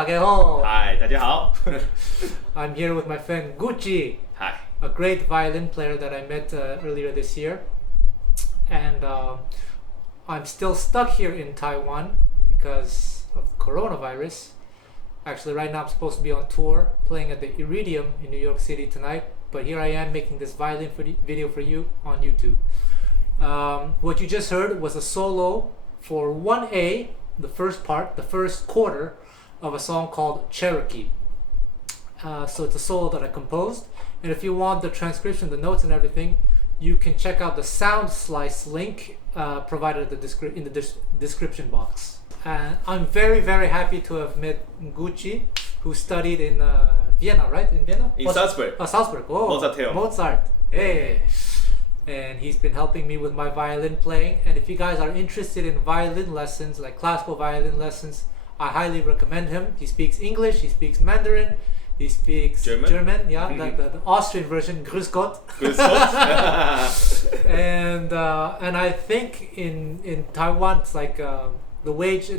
大家好. Hi, 大家好. I'm here with my friend Gucci. Hi. A great violin player that I met earlier this year. And I'm still stuck here in Taiwan because of coronavirus. Actually, right now I'm supposed to be on tour playing at the Iridium in New York City tonight. But here I am making this violin video for you on YouTube. What you just heard was a solo for 1A, the first part, the first quarter of a song called Cherokee. So it's a solo that I composed. And if you want the transcription, the notes and everything, you can check out the Soundslice link provided in the description box. And I'm very, very happy to have met Gucci, who studied in Vienna, right? In Vienna? In Salzburg. Oh, Salzburg. Oh, Mozart. Hey. And he's been helping me with my violin playing. And if you guys are interested in violin lessons, like classical violin lessons, I highly recommend him. He speaks English, he speaks Mandarin, he speaks German, yeah, the Austrian version, Grüß Gott. Grüß Gott. and I think in Taiwan it's like the wages,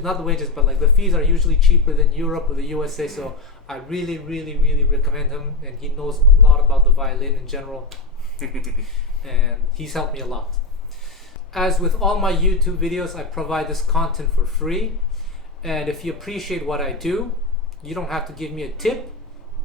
but like the fees are usually cheaper than Europe or the USA. So I really, really, really recommend him, and he knows a lot about the violin in general. And he's helped me a lot. As with all my YouTube videos, I provide this content for free. And if you appreciate what I do, you don't have to give me a tip.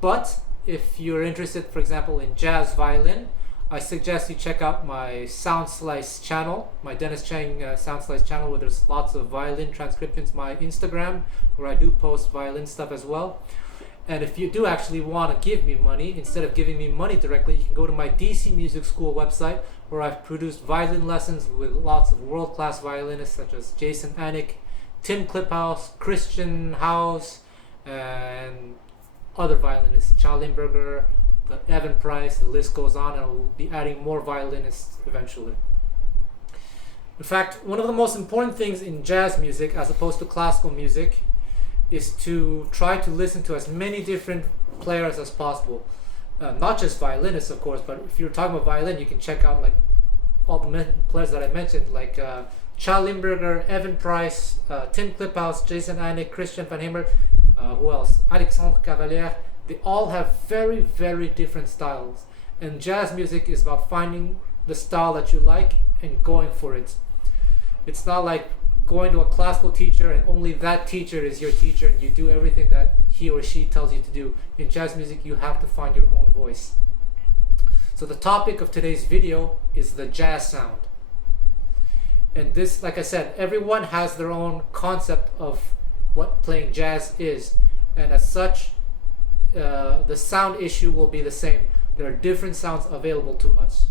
But if you're interested, for example, in jazz violin, I suggest you check out my Soundslice channel, my Dennis Chang Soundslice channel, where there's lots of violin transcriptions, my Instagram, where I do post violin stuff as well. And if you do actually want to give me money, instead of giving me money directly, you can go to my DC Music School website, where I've produced violin lessons with lots of world-class violinists such as Jason Anik, Tim Kliphuis, Christiaan House, and other violinists, Tcha Limberger, the Evan Price, the list goes on, and I'll be adding more violinists eventually. In fact, one of the most important things in jazz music, as opposed to classical music, is to try to listen to as many different players as possible. Not just violinists, of course, but if you're talking about violin, you can check out like all the players that I mentioned, like Tcha Limberger, Evan Price, Tim Kliphuis, Jason Anik, Christiaan van Hemert, who else? Alexandre Cavaliere. They all have very, very different styles. And jazz music is about finding the style that you like and going for it. It's not like going to a classical teacher and only that teacher is your teacher and you do everything that he or she tells you to do. In jazz music, you have to find your own voice. So the topic of today's video is the jazz sound. And this, like I said, everyone has their own concept of what playing jazz is. And as such, the sound issue will be the same. There are different sounds available to us.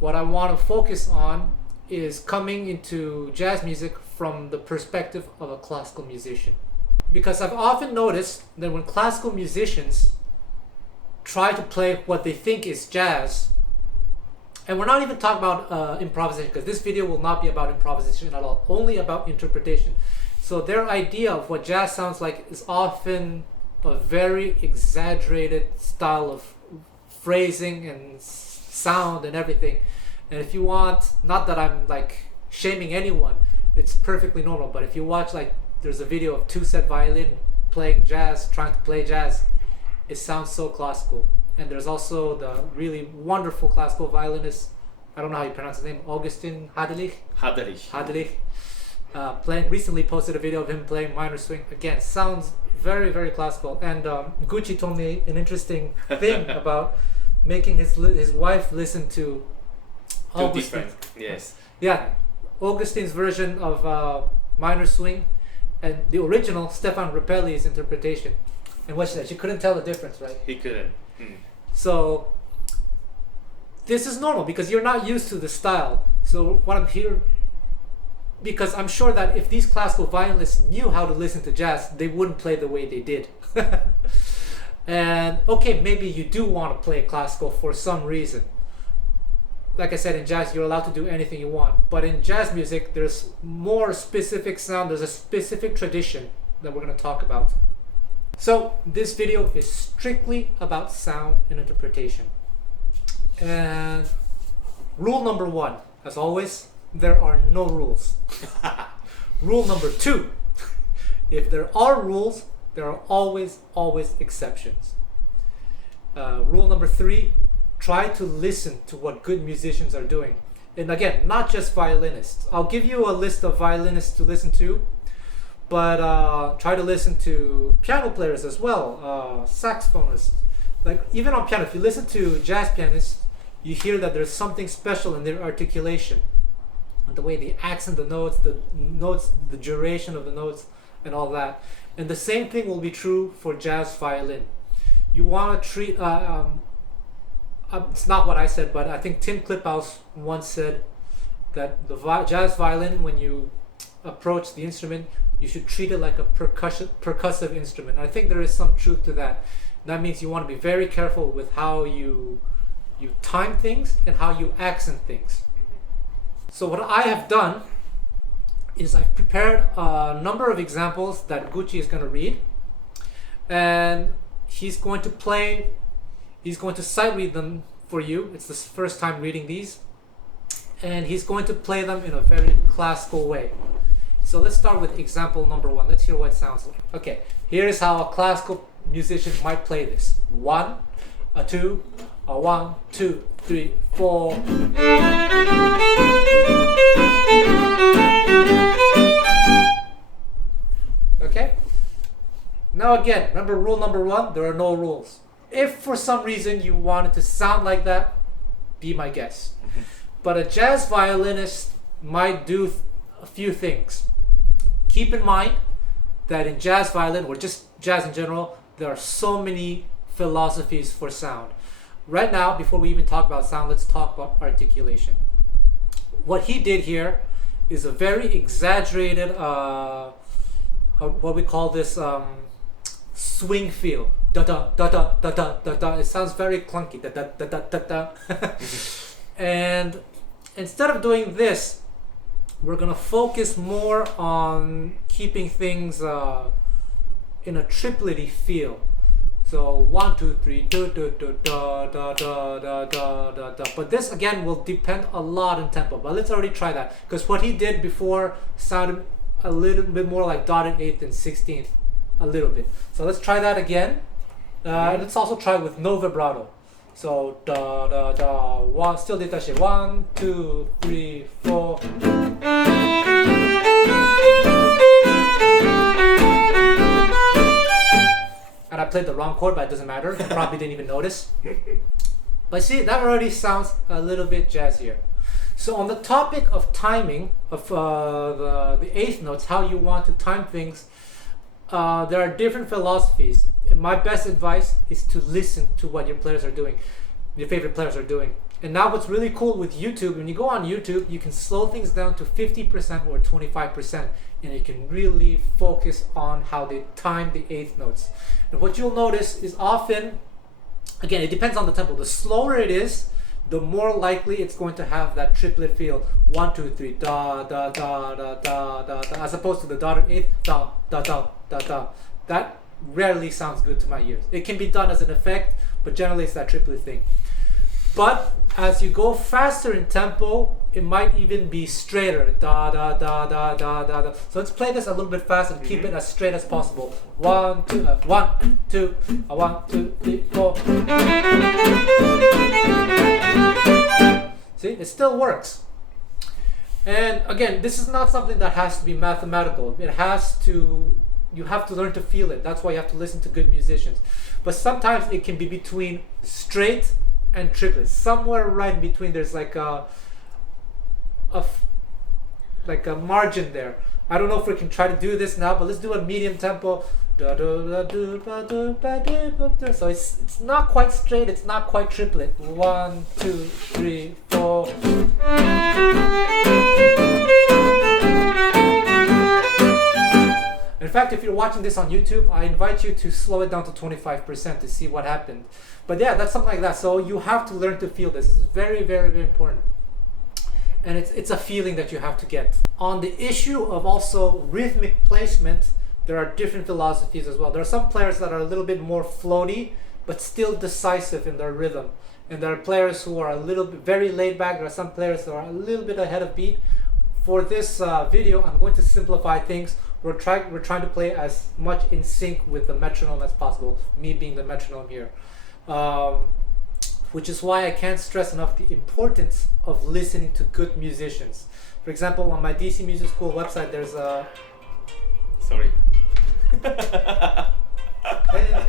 What I want to focus on is coming into jazz music from the perspective of a classical musician. Because I've often noticed that when classical musicians try to play what they think is jazz, and we're not even talking about improvisation, because this video will not be about improvisation at all, only about interpretation. So their idea of what jazz sounds like is often a very exaggerated style of phrasing and sound and everything. And if you want, not that I'm like shaming anyone, it's perfectly normal, but if you watch, like, there's a video of two-set violin playing jazz, trying to play jazz, it sounds so classical. And there's also the really wonderful classical violinist, I don't know how you pronounce his name, Augustin Hadelich, recently posted a video of him playing minor swing. Again, sounds very, very classical. And Gucci told me an interesting thing about making his wife listen to Augustin. Yes. Yeah, Augustin's version of minor swing and the original Stephane Grappelli's interpretation. And what she said, she couldn't tell the difference, right? He couldn't. So this is normal because you're not used to the style. So what I'm here, because I'm sure that if these classical violinists knew how to listen to jazz, they wouldn't play the way they did. And okay, maybe you do want to play classical for some reason. Like I said, in jazz, you're allowed to do anything you want. But in jazz music, there's more specific sound. There's a specific tradition that we're going to talk about. So this video is strictly about sound and interpretation. And rule number one, as always, there are no rules. Rule number two, if there are rules, There are always exceptions. Rule number 3, try to listen to what good musicians are doing. And again, not just violinists. I'll give you a list of violinists to listen to, but try to listen to piano players as well, saxophonists. Like even on piano, if you listen to jazz pianists, you hear that there's something special in their articulation, the way they accent the notes, the duration of the notes, and all that. And the same thing will be true for jazz violin. You want to treat it's not what I said, but I think Tim Kliphuis once said that the jazz violin, when you approach the instrument, you should treat it like a percussive instrument. I think there is some truth to that. That means you want to be very careful with how you time things and how you accent things. So what I have done is I've prepared a number of examples that Gucci is going to read, and he's going to sight read them for you. It's the first time reading these, and he's going to play them in a very classical way. So let's start with example number 1. Let's hear what it sounds like. Okay, here is how a classical musician might play this. 1, a 2, a 1, 2, 3, 4. Okay? Now again, remember rule number 1, there are no rules. If for some reason you want it to sound like that, be my guest. But a jazz violinist might do a few things. Keep in mind that in jazz violin, or just jazz in general, there are so many philosophies for sound. Right now, before we even talk about sound, let's talk about articulation. What he did here is a very exaggerated, what we call this, swing feel. Da da da da da da da da. It sounds very clunky. Da da da da da da. And instead of doing this, we're gonna focus more on keeping things in a triplety feel. So 1, 2, 3, da da da da da da da da da. But this again will depend a lot in tempo. But let's already try that, because what he did before sounded a little bit more like dotted 8th and 16th, a little bit. So let's try that again. Let's also try with no vibrato. So da da da, 1, still détaché. 1, 2, 3, 4. And I played the wrong chord, but it doesn't matter. You probably didn't even notice. But see, that already sounds a little bit jazzier. So on the topic of timing, of the eighth notes, how you want to time things, there are different philosophies. And my best advice is to listen to what your players are doing, your favorite players are doing. And now what's really cool with YouTube, when you go on YouTube, you can slow things down to 50% or 25%, and you can really focus on how they time the eighth notes. And what you'll notice is often, again, it depends on the tempo. The slower it is, the more likely it's going to have that triplet feel. 1, 2, 3, da da da da da da, as opposed to the dotted eighth, da da da da da. That rarely sounds good to my ears. It can be done as an effect, but generally it's that triplet thing. But as you go faster in tempo, it might even be straighter. Da da da da da da da. So let's play this a little bit fast and keep it as straight as possible. 1, 2, 1, 2, 1, 2, 3, 4. See, it still works. And again, this is not something that has to be mathematical. It has to, you have to learn to feel it. That's why you have to listen to good musicians. But sometimes it can be between straight and triplets. Somewhere right in between, there's like a margin there. I don't know if we can try to do this now, but let's do a medium tempo. So it's not quite straight, it's not quite triplet. 1, 2, 3, 4. In fact, if you're watching this on YouTube, I invite you to slow it down to 25% to see what happened. But yeah, that's something like that. So you have to learn to feel this. It's very, very, very important. And it's a feeling that you have to get. On the issue of also rhythmic placement, there are different philosophies as well. There are some players that are a little bit more floaty, but still decisive in their rhythm. And there are players who are a little bit very laid back. There are some players that are a little bit ahead of beat. For this video, I'm going to simplify things. we're trying to play as much in sync with the metronome as possible. Me being the metronome here, which is why I can't stress enough the importance of listening to good musicians. For example, on my DC Music School website, there's a. Sorry. 可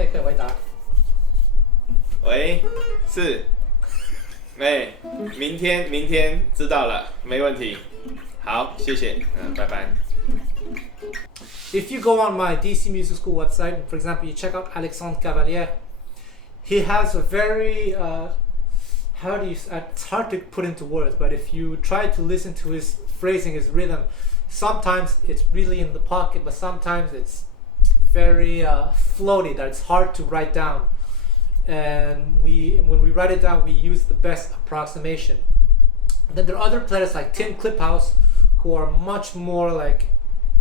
以回答。喂，是，明天知道了，没问题。好，谢谢，拜拜。If you go on my DC Music School website, for example, you check out Alexandre Cavaliere, he has a very, it's hard to put into words, but if you try to listen to his phrasing, his rhythm, sometimes it's really in the pocket, but sometimes it's very floaty, that it's hard to write down. And when we write it down, we use the best approximation. And then there are other players like Kliphuis who are much more like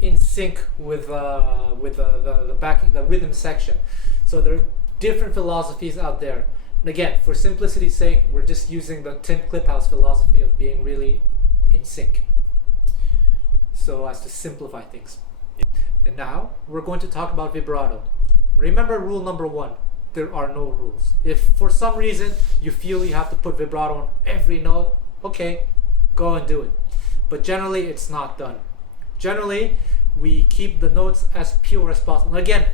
in sync with the backing, the rhythm section. So there are different philosophies out there. And again, for simplicity's sake, we're just using the Kliphuis philosophy of being really in sync, so as to simplify things. And now we're going to talk about vibrato. Remember rule number 1. There are no rules. If for some reason you feel you have to put vibrato on every note, okay, go and do it. But generally it's not done. Generally, we keep the notes as pure as possible. And again,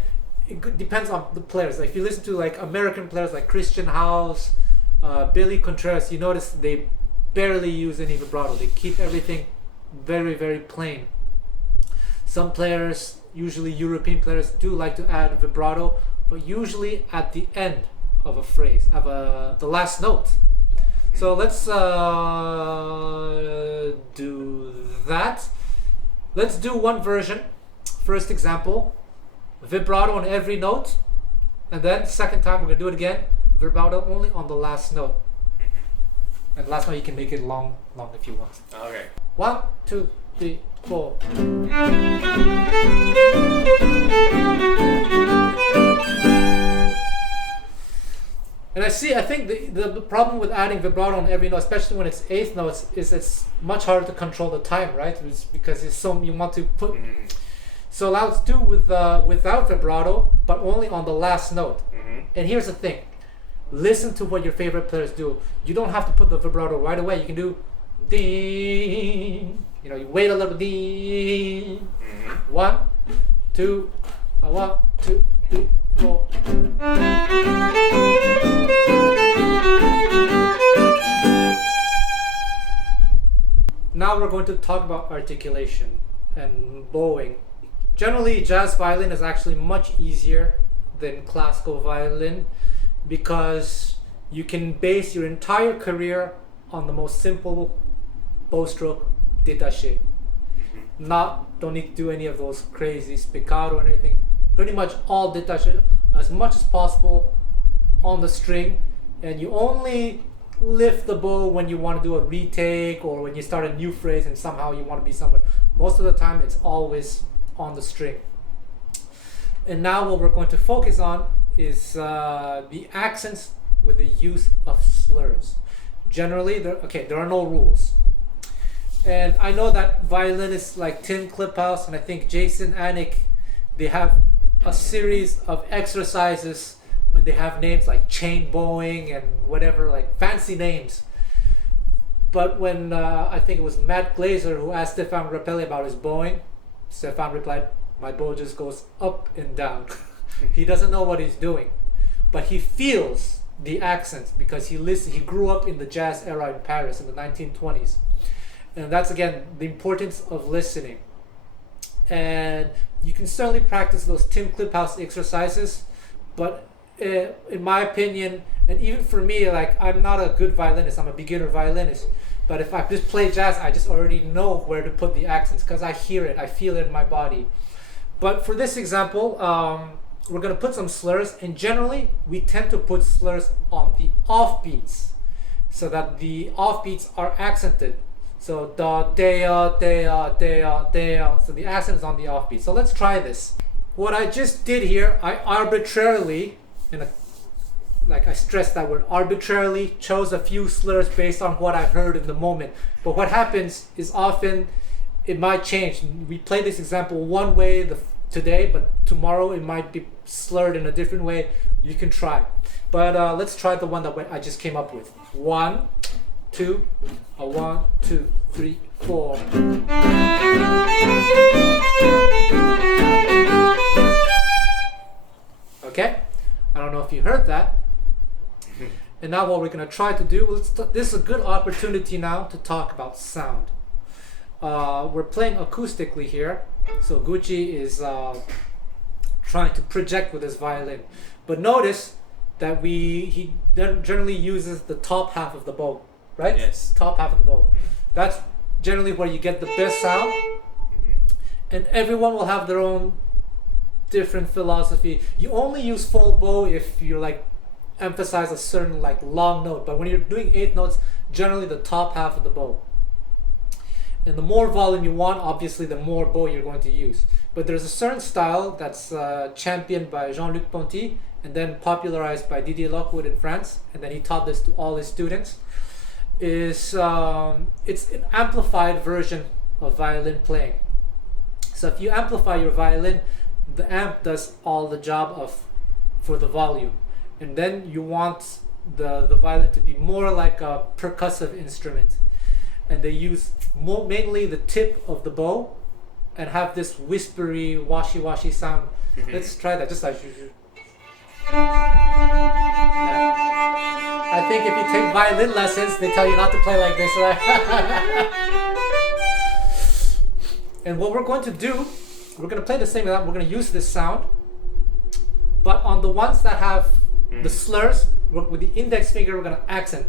it depends on the players. Like if you listen to like American players like Christiaan House, Billy Contreras, you notice they barely use any vibrato. They keep everything very, very plain. Some players, usually European players, do like to add vibrato, but usually at the end of a phrase, of the last note. So let's do that. Let's do one version. First example, vibrato on every note, and then second time we're gonna do it again, vibrato only on the last note. And last note you can make it long if you want. Okay. 1, 2, 3, 4. And I think the problem with adding vibrato on every note, especially when it's eighth notes, is it's much harder to control the time, right? It's because it's so you want to put. So now let's do without vibrato, but only on the last note. And here's the thing: listen to what your favorite players do. You don't have to put the vibrato right away. You can do ding. You know, you wait a little ding. 1, 2, 1, 2, 3, 4. Now we're going to talk about articulation and bowing. Generally, jazz violin is actually much easier than classical violin because you can base your entire career on the most simple bow stroke, détaché. Don't need to do any of those crazy spiccato or anything. Pretty much all détaché as much as possible on the string, and you only lift the bow when you want to do a retake or when you start a new phrase and somehow you want to be somewhere. Most of the time it's always on the string. And now what we're going to focus on is the accents with the use of slurs. Generally, there are no rules. And I know that violinists like Tim Kliphuis and I think Jason Anik, they have a series of exercises when they have names like chain bowing and whatever, like fancy names. But when I think it was Matt Glazer who asked Stephane Grappelli about his bowing, Stephane replied, "My bow just goes up and down." He doesn't know what he's doing, but he feels the accents because he grew up in the jazz era in Paris in the 1920s. And that's again the importance of listening. And you can certainly practice those Tim Kliphuis exercises, but in my opinion, and even for me, like I'm not a good violinist, I'm a beginner violinist, but if I just play jazz, I just already know where to put the accents because I hear it, I feel it in my body. But for this example, we're going to put some slurs, and generally we tend to put slurs on the offbeats so that the offbeats are accented. So da, dea, dea, dea, dea. So the accent is on the offbeat. So let's try this. What I just did here, I arbitrarily, like I stressed that word, arbitrarily chose a few slurs based on what I heard in the moment. But what happens is often it might change. We played this example one way today, but tomorrow it might be slurred in a different way. You can try. But let's try the one that I just came up with. 1, 2, 1, 2, 3, 4. Okay? I don't know if you heard that. And now what we're going to try to do, this is a good opportunity now to talk about sound. We're playing acoustically here, so Gucci is trying to project with his violin. But notice that he generally uses the top half of the bow, right? Yes. Top half of the bow. That's generally where you get the best sound. And everyone will have their own different philosophy. You only use full bow if you like emphasize a certain like long note, but when you're doing 8 notes, generally the top half of the bow. And the more volume you want, obviously the more bow you're going to use. But there's a certain style that's championed by Jean-Luc Ponty and then popularized by Didier Lockwood in France, and then he taught this to all his students. It's an amplified version of violin playing. So if you amplify your violin, the amp does all the job for the volume. And then you want the violin to be more like a percussive instrument. And they use mainly the tip of the bow and have this whispery, washy sound. Let's try that, just like you. Yeah. I think if you take violin lessons, they tell you not to play like this, right? And what we're going to do, we're going to play the same with that. We're going to use this sound. But on the ones that have the slurs, with the index finger, we're going to accent.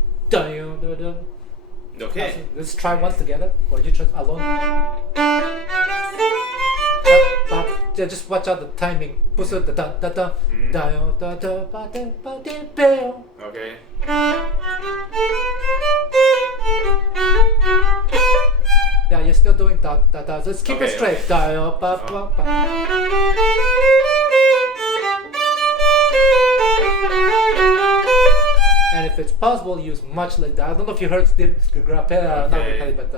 Okay. Let's try once together, or you try alone. Yeah, just watch out the timing. Okay. Yeah, you're still doing da da da. Let's keep it straight. And if it's possible, use much like that. I don't know if you heard Grappelli, not Grappelli, but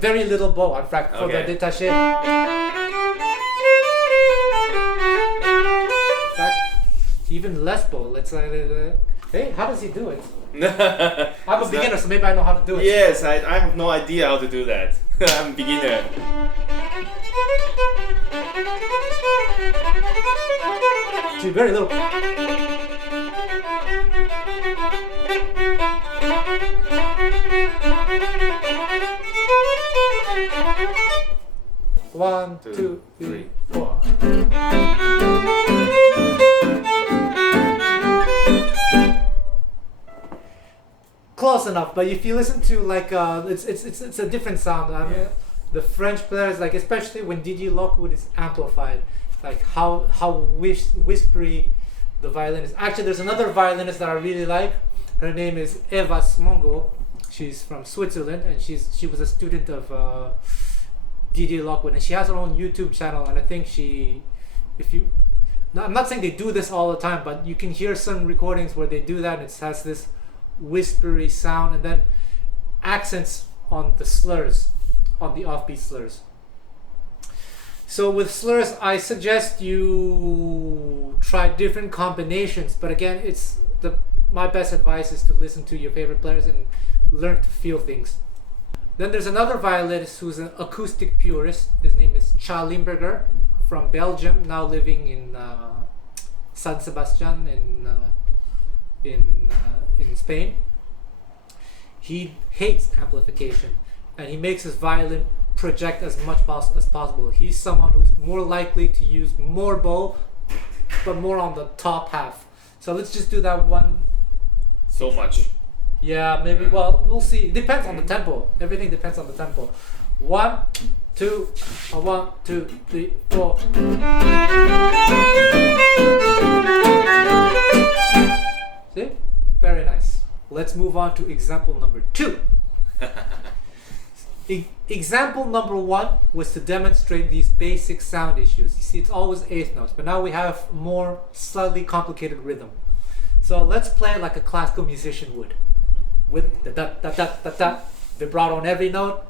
very little bow. In fact, for the détaché. In fact, even less bow. Let's say, hey, how does he do it? I'm a beginner, so maybe I know how to do it. Yes, I have no idea how to do that. I'm a beginner. See, very little. One, two, three, four. Close enough, but if you listen to like it's a different sound. I mean, the French players, like especially when Didier Lockwood is amplified, like how whispery the violin is. Actually, there's another violinist that I really like. Her name is Eva Slongo. She's from Switzerland, and she was a student of Didier Lockwood, and she has her own YouTube channel. And I think I'm not saying they do this all the time, but you can hear some recordings where they do that, and it has this whispery sound, and then accents on the slurs, on the offbeat slurs. So with slurs, I suggest you try different combinations, but again, my best advice is to listen to your favorite players and learn to feel things. Then there's another violinist who's an acoustic purist. His name is Tcha Limberger from Belgium, now living in San Sebastian in Spain. He hates amplification, and he makes his violin project as much as possible. He's someone who's more likely to use more bow, but more on the top half. So let's just do that one. So much. Yeah, maybe. Well, we'll see. It depends on the tempo. Everything depends on the tempo. 1, 2, 1, 2, 3, 4. See? Very nice. Let's move on to example number 2. Example number 1 was to demonstrate these basic sound issues. You see, it's always 8th notes, but now we have more slightly complicated rhythm. So let's play it like a classical musician would, with the da da da da da, vibrato on every note,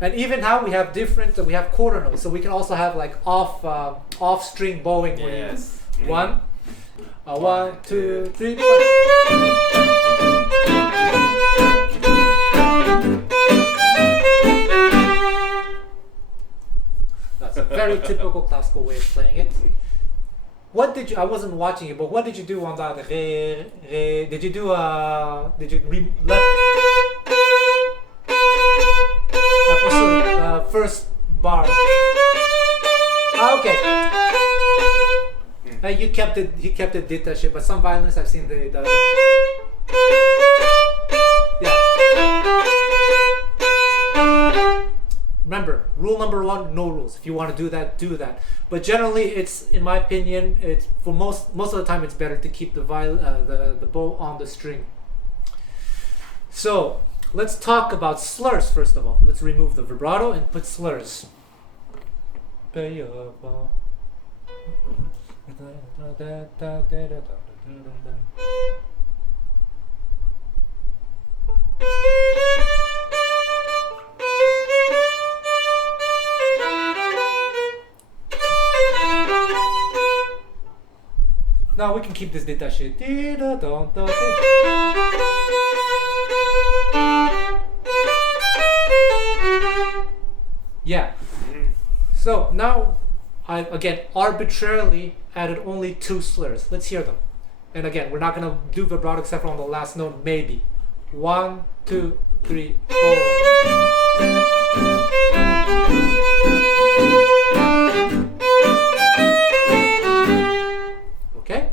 and even how we have different. We have quarter notes, so we can also have like off string bowing. Yes. One, 1, 2, 3. That's a very typical classical way of playing it. What did you? I wasn't watching it, but what did you do on that? Re, re. Did you do left? First bar. Okay. He kept it. He kept it détaché, but some violinists I've seen they. Yeah. Remember, rule number 1: no rules. If you want to do that, do that. But generally, it's, in my opinion, it's for most of the time it's better to keep the bow on the string. So let's talk about slurs first of all. Let's remove the vibrato and put slurs. Now we can keep this détaché. Yeah. So now I again arbitrarily added only 2 slurs. Let's hear them. And again, we're not gonna do vibrato except for on the last note, maybe. 1, 2, 3, 4. Okay?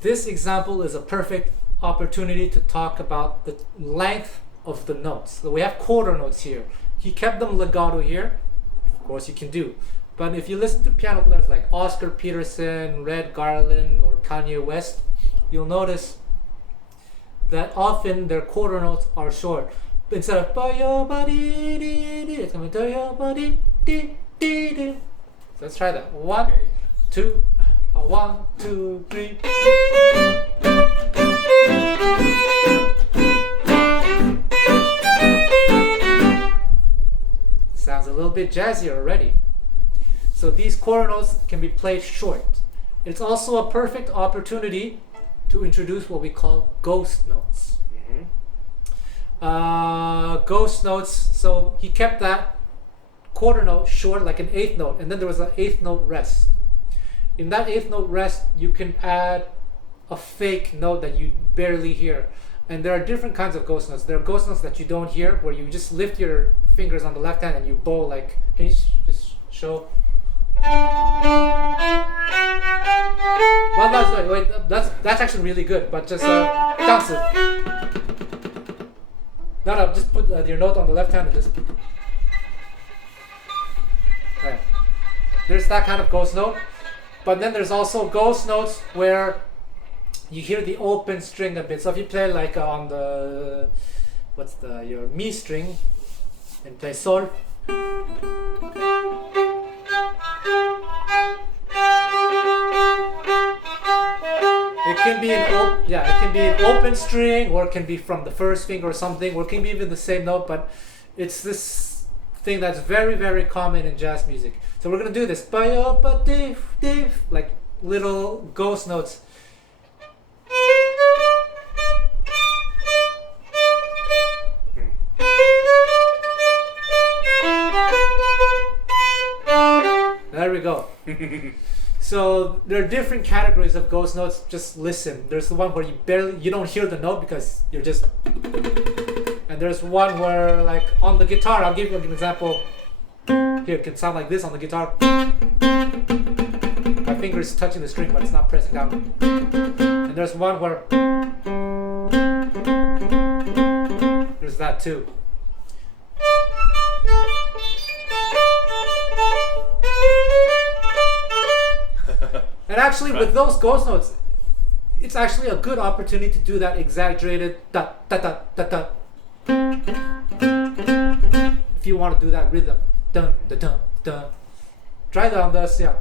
This example is a perfect opportunity to talk about the length of the notes. So we have quarter notes here. He kept them legato here. Of course you can do. But if you listen to piano players like Oscar Peterson, Red Garland, or Kanye West, you'll notice that often their quarter notes are short. Instead of it's coming to your body. So let's try that. 1, 2, 1, 2, 3. Sounds a little bit jazzier already. So these quarter notes can be played short. It's also a perfect opportunity to introduce what we call ghost notes. Ghost notes, so he kept that quarter note short, like an 8th note, and then there was an 8th note rest. In that 8th note rest, you can add a fake note that you barely hear. And there are different kinds of ghost notes. There are ghost notes that you don't hear, where you just lift your fingers on the left hand and you bow like, can you just show? Well, that's actually really good, but just dance it. No, just put your note on the left hand and just. Right. There's that kind of ghost note, but then there's also ghost notes where you hear the open string a bit. So if you play like on the your mi string and play sol. It can be an open string, or it can be from the first finger or something, or it can be even the same note, but it's this thing that's very, very common in jazz music. So we're gonna do this, like little ghost notes. There we go. So there are different categories of ghost notes. Just listen. There's the one where you don't hear the note because you're just, and there's one where, like on the guitar, I'll give you an example. Here, it can sound like this on the guitar. My finger is touching the string, but it's not pressing down. And there's one where there's that too. And actually, with those ghost notes, it's actually a good opportunity to do that exaggerated da da da da da. If you want to do that rhythm, dun da dun dun. Try that on this, yeah.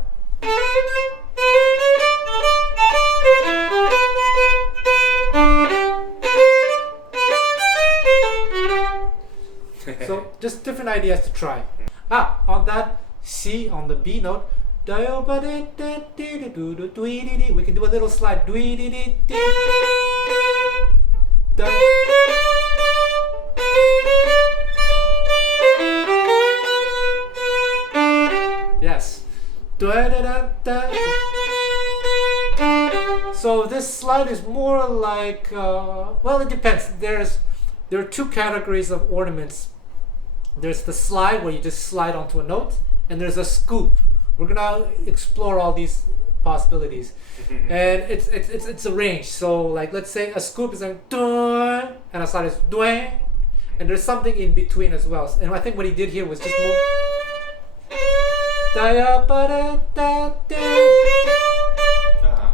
just different ideas to try. On that C, on the B note, we can do a little slide. Yes. So this slide is more like, well, it depends. There are two categories of ornaments. There's the slide where you just slide onto a note, and there's a scoop. We're gonna explore all these possibilities, and it's a range. So like, let's say a scoop is like dun, and a slide is dun, and there's something in between as well. And I think what he did here was just more.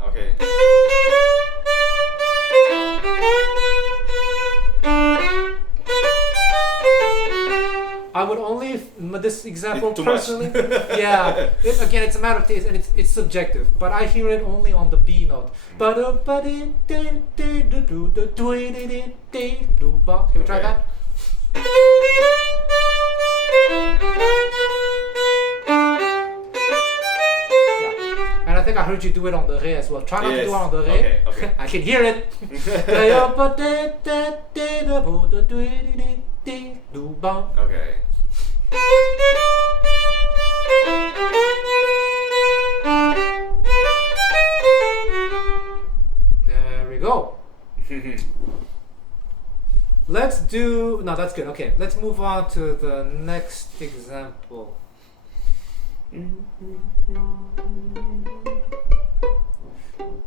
Okay. I would only this example Too personally. much. Yeah, again, it's a matter of taste and it's subjective. But I hear it only on the B note. Can we try that? Yeah. And I think I heard you do it on the Re as well. Try not to do it on the Re. Okay, okay. I can hear it. Okay. There we go. Let's do. No, that's good. Okay, let's move on to the next example.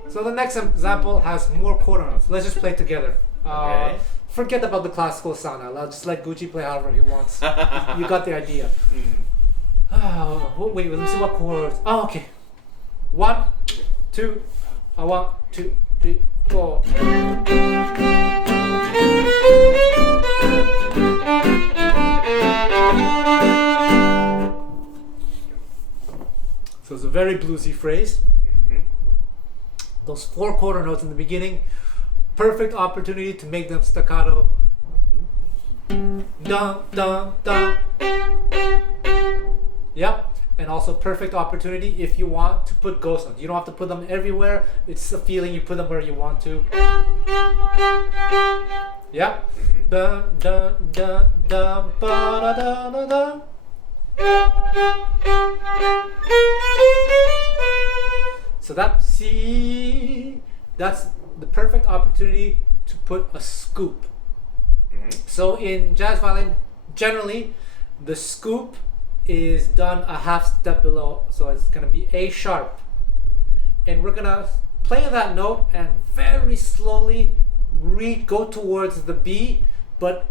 So the next example has more quarter notes. Let's just play together. Okay. Forget about the classical sound. I'll just let Gucci play however he wants. You got the idea. Wait, let me see what chords. Oh, okay. 1, 2, 1, 2, 3, 4. So it's a very bluesy phrase. Those 4 quarter notes in the beginning, perfect opportunity to make them staccato. Dun, dun, dun. Yep. And also perfect opportunity if you want to put ghost notes. You don't have to put them everywhere. It's a feeling, you put them where you want to. Yep. Dun, dun, dun, dun, ba, da, da, da, da. So that C, that's the perfect opportunity to put a scoop. So in jazz violin, generally, the scoop is done a half step below. So it's gonna be A sharp. And we're gonna play that note and very slowly go towards the B, but,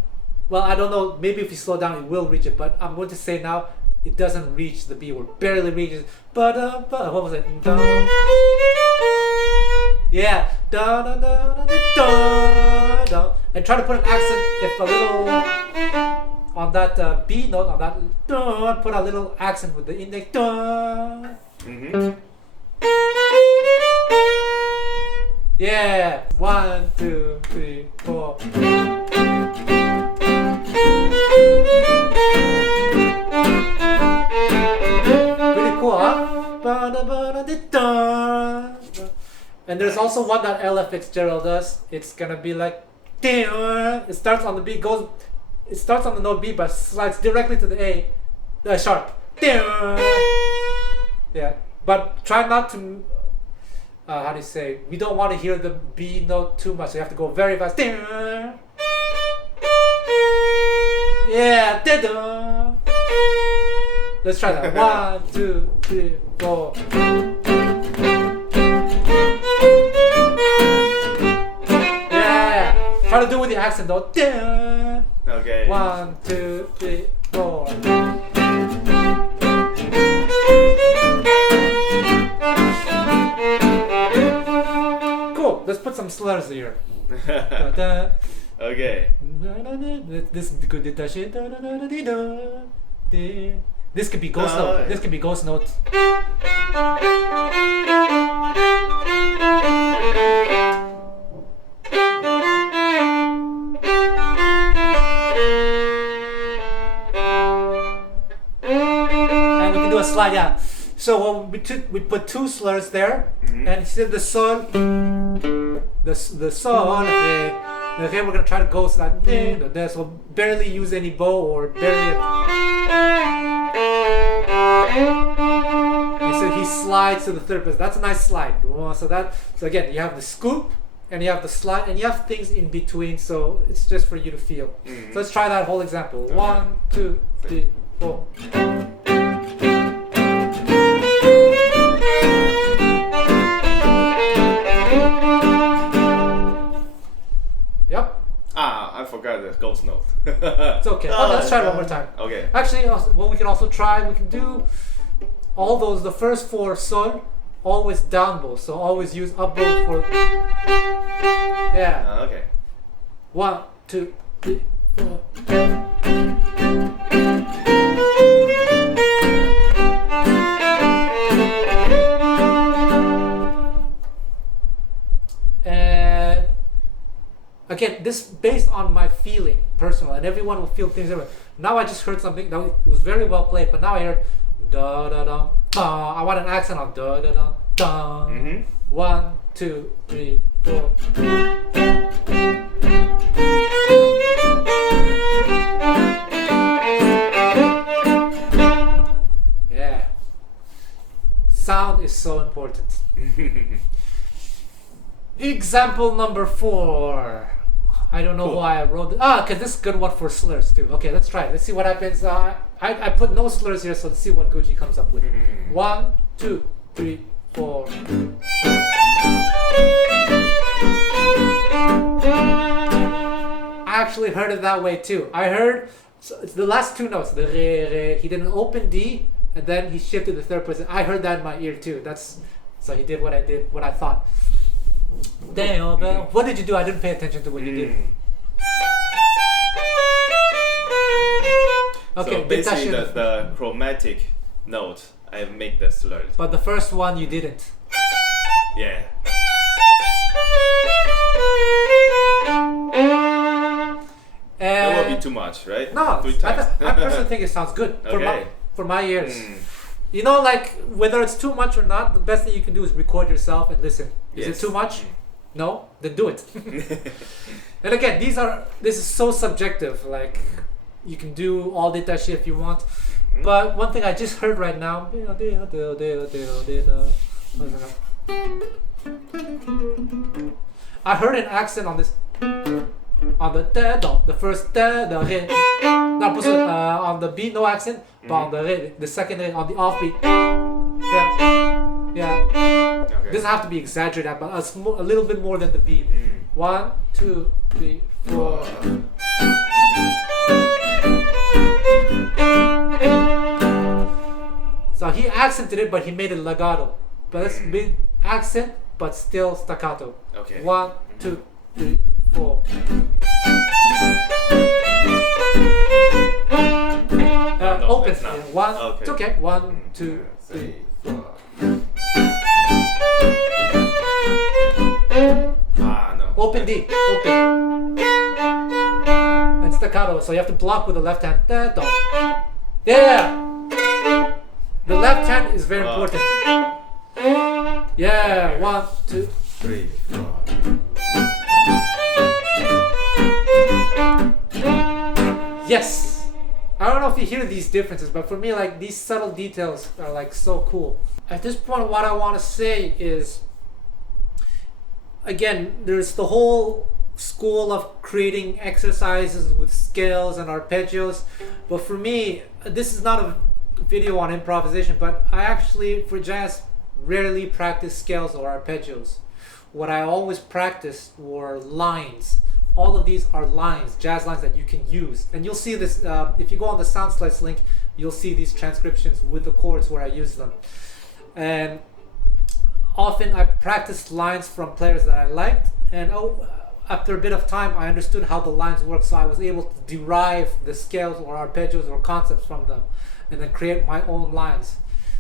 well, I don't know, maybe if you slow down, it will reach it, but I'm going to say now, it doesn't reach the B, or barely reaches. What was it? Yeah. And try to put an accent if a little on that B note, on that put a little accent with the index. Yeah. 1, 2, 3, 4. Pretty cool, huh? And there's also one that Ella Fitzgerald does. It's gonna be like, it starts on the B, it starts on the note B, but slides directly to the A, sharp. Yeah, but try not to, how do you say, we don't want to hear the B note too much, so you have to go very fast. Yeah, let's try that. 1, 2, 3, 4. Yeah, try to do it with the accent though. Okay. 1, 2, 3, 4. Cool. Let's put some slurs here. Okay. This could be ghost note. This could be ghost notes. slide, yeah. So we put two slurs there, and instead of the sol, the sol, the re, we're gonna try to go so that so barely use any bow or barely. And so he slides to the third person. That's a nice slide. So again, you have the scoop, and you have the slide, and you have things in between. So it's just for you to feel. So let's try that whole example. Okay. 1, 2, 3, 4. Yep. I forgot the ghost note. It's okay. Let's try it one more time. Okay. Actually, what we can also try, we can do all those, the first 4 sol, always down bow. So always use up bow for. Yeah. Okay. 1, 2, 3, 4. And again, this based on my feeling, personal, and everyone will feel things different. Now I just heard something that was very well played, but now I heard da da da da. I want an accent on da da da da. 1, 2, 3, 4. Yeah. Sound is so important. Example number 4. I don't know why I wrote it. Okay, this is a good one for slurs too. Okay, let's try it. Let's see what happens. I put no slurs here, so let's see what Gucci comes up with. 1, 2, 3, 4. I actually heard it that way too. I heard it's the last 2 notes. The re, re. He did an open D, and then he shifted the third person. I heard that in my ear too. So he did what I did, what I thought. Damn, man. What did you do? I didn't pay attention to what you did. Okay, so basically the chromatic note, I make the slurs. But the first one you didn't. Yeah. That will be too much, right? No, 3 times. I personally think it sounds good for my ears. You know, like whether it's too much or not, the best thing you can do is record yourself and listen. Is it too much? No? Then do it. And again, this is so subjective. Like you can do all that shit if you want. But one thing I just heard right now, I heard an accent on this, on the first the re. On the beat, no accent, but on the re, the second re, on the offbeat. Yeah. Okay. Doesn't have to be exaggerated, but a little bit more than the beat. 1, 2, 3, 4. So he accented it, but he made it legato. But let's be accent, but still staccato. Okay. 1, 2, 3, 4. Open. Yeah. 1. Okay. It's okay. 1, 2, 3, 4. No. Open D. Open. And staccato. So you have to block with the left hand. Yeah. The left hand is very important. Yeah. 1, 2, 3, 4. Yes. I don't know if you hear these differences, but for me, like these subtle details are like so cool. At this point, what I want to say is, again, there's the whole school of creating exercises with scales and arpeggios, but for me, this is not a video on improvisation, but I actually, for jazz, rarely practice scales or arpeggios. What I always practiced were lines. All of these are lines, jazz lines that you can use. And you'll see this, if you go on the Soundslice link, you'll see these transcriptions with the chords where I use them. And often I practiced lines from players that I liked, and after a bit of time I understood how the lines work, so I was able to derive the scales or arpeggios or concepts from them and then create my own lines.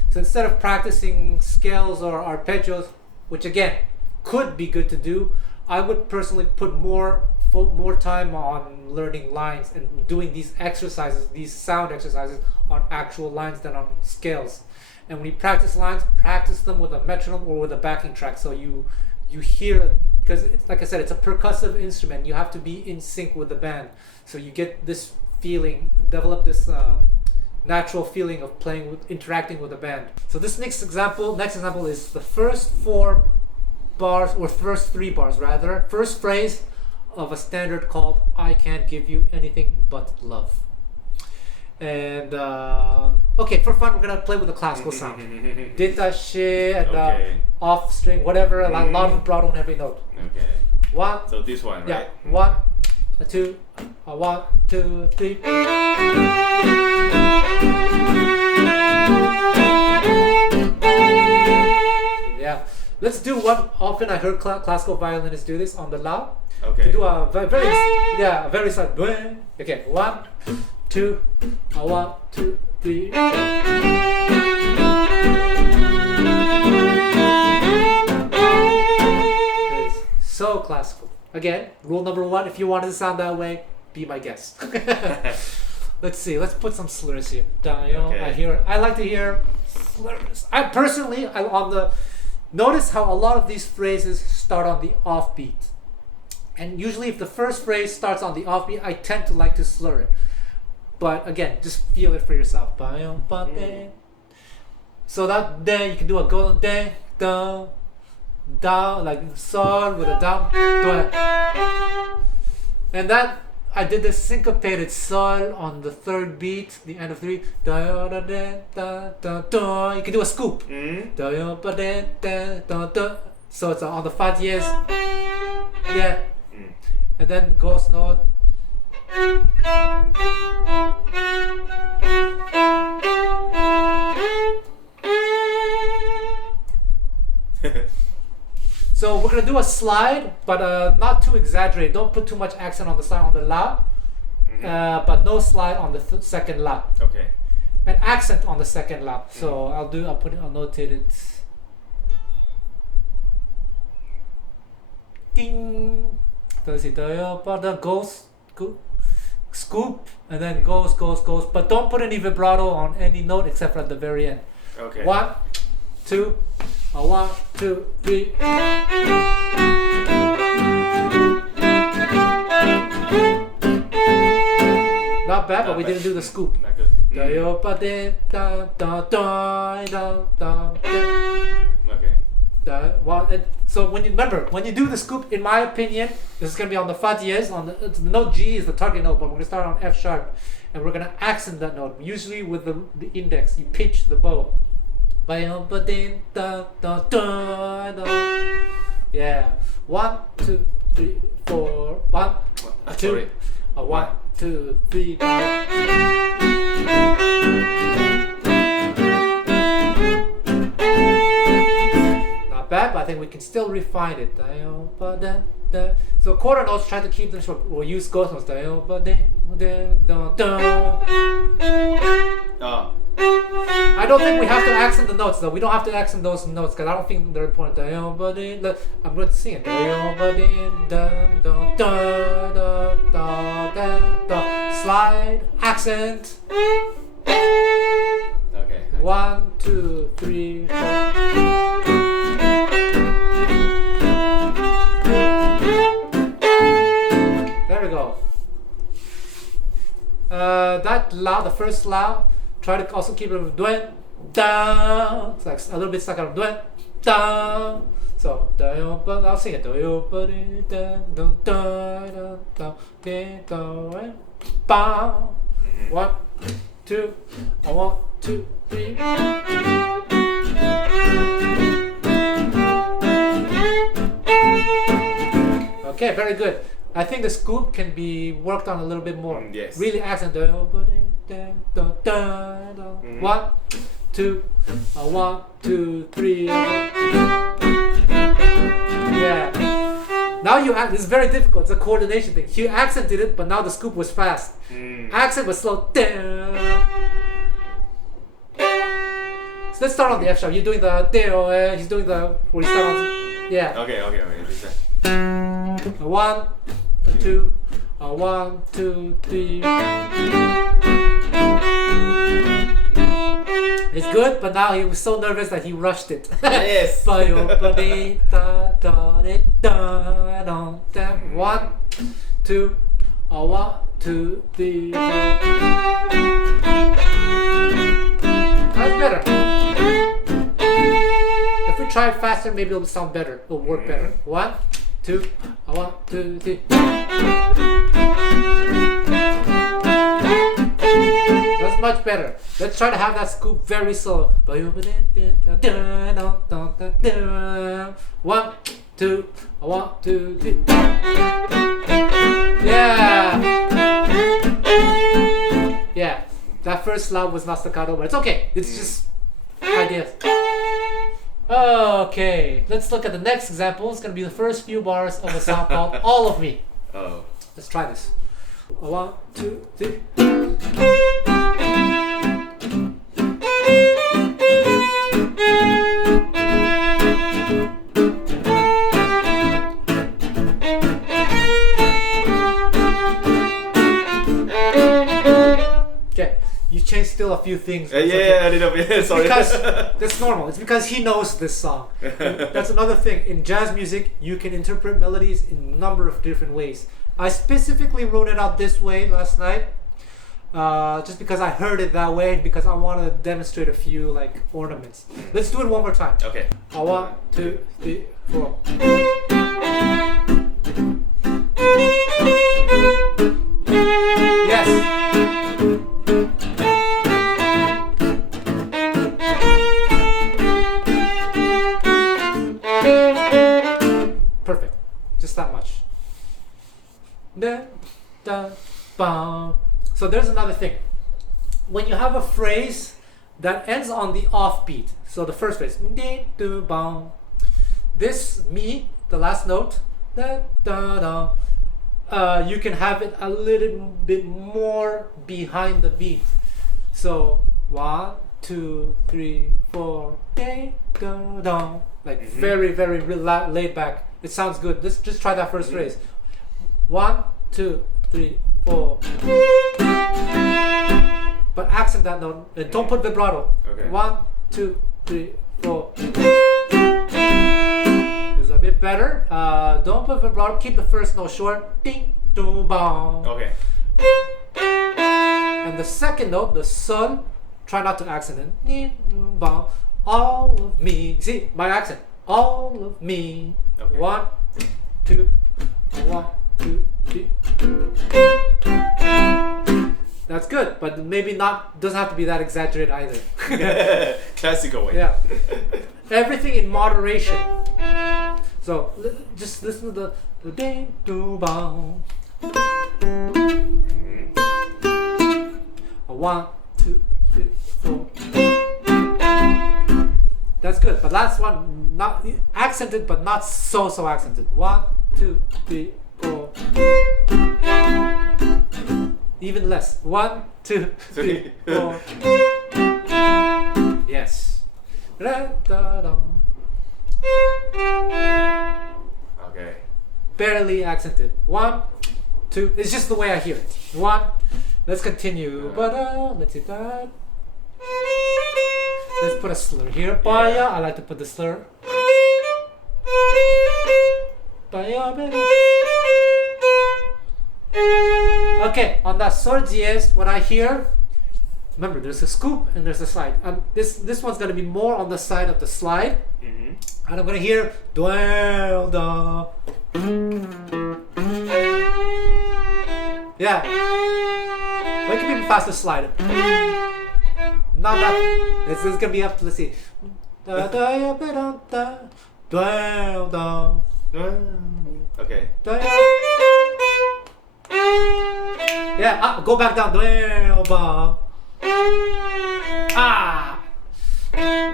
So instead of practicing scales or arpeggios, which again could be good to do, I would personally put more time on learning lines and doing these exercises, these sound exercises on actual lines than on scales. And when you practice lines, practice them with a metronome or with a backing track, so you hear, because like I said, it's a percussive instrument. You have to be in sync with the band, so you get this feeling, develop this natural feeling of playing with, interacting with the band. So this next example is the first 4 bars, or first 3 bars rather, first phrase of a standard called "I Can't Give You Anything But Love." And okay, for fun, we're gonna play with the classical sound, détaché and off string, whatever, a lot of vibrato on every note. Okay. 1. So this one, right? Yeah. 1, 2, 1, 2, 3. Yeah. Let's do what often I heard classical violinists do this on the la. Okay. To do a very slight. Okay. 1, 2, 1, 2, 3. It's so classical. Again, rule number 1: if you want it to sound that way, be my guest. Let's see. Let's put some slurs here. Okay. I like to hear slurs. Notice how a lot of these phrases start on the offbeat. And usually if the first phrase starts on the offbeat, I tend to like to slur it. But again, just feel it for yourself. So that day you can do a go de, da, da, like sol with a down, do. And that I did this syncopated sol on the 3rd beat, the end of 3. Da da da da da da. You can do a scoop. Da da da da da. So it's on the fa dièse. Yeah. And then ghost note. So we're gonna do a slide, but not too exaggerated. Don't put too much accent on the slide on the la, but no slide on the second la. Okay. An accent on the second la. So I'll notate it. Ding. Let's see. The goes, scoop, and then goes, but don't put any vibrato on any note except for at the very end. Okay. 1, 2, 1, 2, 3. Not bad, but we didn't do the scoop. Not good. Okay. So when you do the scoop, in my opinion, this is gonna be on the fa dièse. The note G is the target note, but we're gonna start on F sharp, and we're gonna accent that note. Usually with the index, you pitch the bow. Yeah. 1, 2, 3, 4. 1, 2. 1, 2, 3. Bad, but I think we can still refine it. So quarter notes, try to keep them short. We'll use ghost notes. I don't think we have to accent the notes though. We don't have to accent those notes because I don't think they're important. I'm going to sing it. Slide, accent. Okay. 1, 2, 3, 4. There we go. That la, the first la, try to also keep it duen, down. It's like a little bit stuck out of duen, down. So, I'll sing it. Bam. 1, 2, 1, 2, 3. Okay, very good. I think the scoop can be worked on a little bit more. Yes. Really accent. 1, 2, 1, 2, 3. Yeah. Now you act. This is very difficult. It's a coordination thing. You accented it, but now the scoop was fast. Accent was slow. So let's start on the F sharp. You're doing the he's doing the where you start on. Yeah. Okay. 1, 2, 1, 2, 3. It's good, but now he was so nervous that he rushed it. Yes. 1, 2, 1, 2, 3, 4. That's better. If we try faster, maybe it'll sound better. It'll work better. 1, 2, 1, 2, 3. That's much better. Let's try to have that scoop very slow. 1, 2, 1, 2, 3. Yeah. Yeah. That first slab was not staccato, but it's okay. It's just ideas. Okay. Let's look at the next example. It's gonna be the first few bars of a song called All of Me. Oh. Let's try this. 1, 2, 3. Okay, you changed still a few things. Yeah, a little bit. Sorry. Because that's normal. It's because he knows this song. And that's another thing. In jazz music, you can interpret melodies in a number of different ways. I specifically wrote it out this way last night, just because I heard it that way, and because I want to demonstrate a few like ornaments. Let's do it one more time. Okay. 1, 2, 3, 4. Yes. Perfect. Just that much. So there's another thing. When you have a phrase that ends on the offbeat, so the first phrase, this mi, the last note, you can have it a little bit more behind the beat. So 1, 2, 3, 4, like very, very laid back. It sounds good. Let's just try that first phrase. 1, 2, 3, 4. But accent that note and don't put vibrato. Okay. 1, 2, 3, 4. This is a bit better. Don't put vibrato. Keep the first note short. Ding, doo, bong. Okay. And the second note, the sol, try not to accent it. Ding, doo, bong. All of me. See my accent. All of me. Okay. 1, 2, 1, 2, 3. That's good, but maybe not. Doesn't have to be that exaggerated either. Classical way. Yeah. Everything in moderation. So just listen to the ding doo bong. 1, 2, 3, 4. That's good, but last one not accented, but not so accented. 1, 2, 3, 4. Even less. 1, 2, 3, 4. Yes. Okay. Barely accented. 1, 2. It's just the way I hear it. 1. Let's continue. Let's see that. Let's put a slur here. Baya. I like to put the slur. Okay, on that sol diez, what I hear, remember there's a scoop and there's a slide. This one's gonna be more on the side of the slide, and I'm gonna hear dwell da. Yeah, but it can be even faster slide. Not that. It's gonna be up. Let's see. Da da da da dwell da. Okay. Yeah, go back down.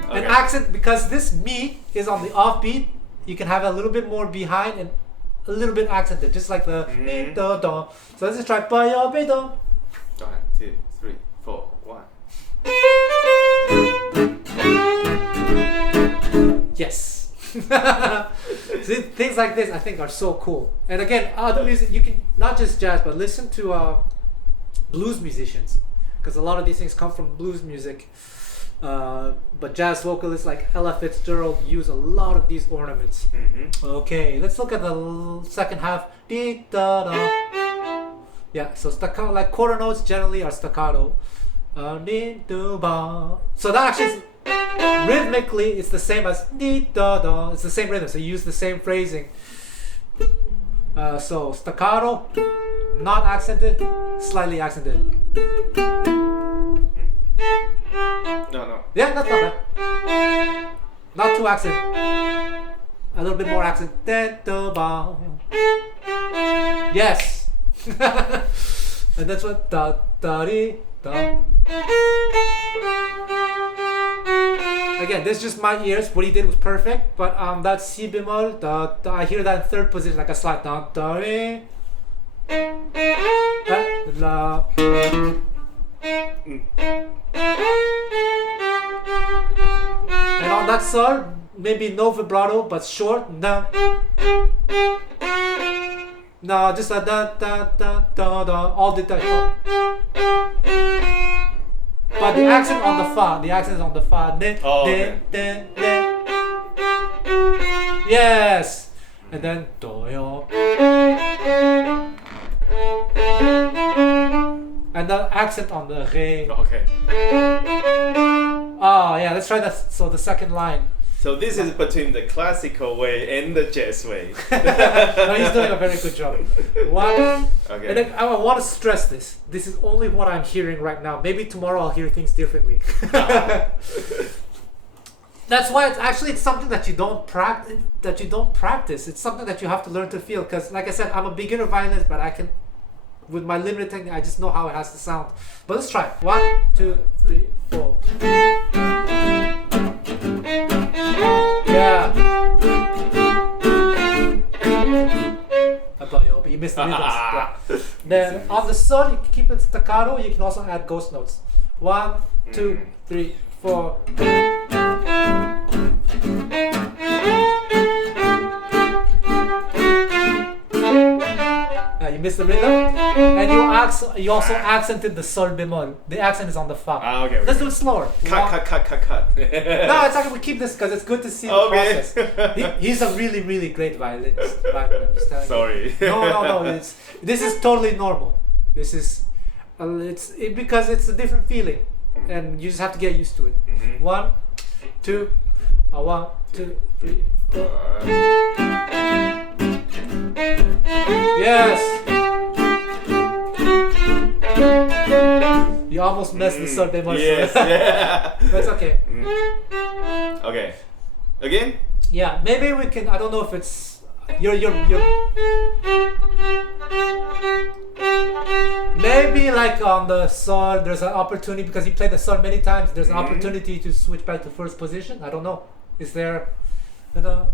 An accent, because this mi is on the offbeat, you can have a little bit more behind and a little bit accented, just like the do do. So let's just try 1, 2, 3, 4, 1. Yes. See, things like this I think are so cool. And again, other music, you can not just jazz, but listen to blues musicians, because a lot of these things come from blues music. But jazz vocalists like Ella Fitzgerald use a lot of these ornaments. Okay, let's look at the second half. Dee, da, da. Yeah, so staccato, like quarter notes generally are staccato. Dee, do, ba. So that actually is, rhythmically it's the same as dee, da, da. It's the same rhythm, so you use the same phrasing. So staccato, not accented, slightly accented. No. Yeah, that's not bad. Not too accent. A little bit more accent. Yes. And that's what da da dee da. Again, this is just my ears. What he did was perfect, but that C bemol, da, da, I hear that in third position like a slide. Da da dee. La. And on that sol, maybe no vibrato but short. No, just a da da da da da, all the time. But the accent on the fa, the accent is on the fa. Okay. Yes, and then do yo. And the accent on the re. Okay. Oh yeah, let's try that. So the second line. So this is between the classical way and the jazz way. No, he's doing a very good job. One. Okay. And then I want to stress this. This is only what I'm hearing right now. Maybe tomorrow I'll hear things differently. That's why it's something that you don't practice. It's something that you have to learn to feel. Because like I said, I'm a beginner violinist, but I can, with my limited technique, I just know how it has to sound. But let's try. 1, 2, 3, 4. Yeah. But you missed the rhythms. Yeah. Then on the sol, you can keep it staccato. You can also add ghost notes. 1, 2, 3, 4. You missed the rhythm, and you also accented the sol bemol. The accent is on the fa. Okay. Let's do it slower. Cut. No, it's okay. We keep this because it's good to see the process. He's a really, really great violinist. I'm just telling Sorry. you. No. This is totally normal. This is, because it's a different feeling, and you just have to get used to it. 1, 2, 1, 2, 3, 4. Yes. You almost messed the sol bemol. Yes. Yeah. That's okay. Okay. Again? Yeah, maybe we can. I don't know if it's you're. Maybe like on the sol, there's an opportunity because he played the sol many times. There's an opportunity to switch back to first position. I don't know. Is there? That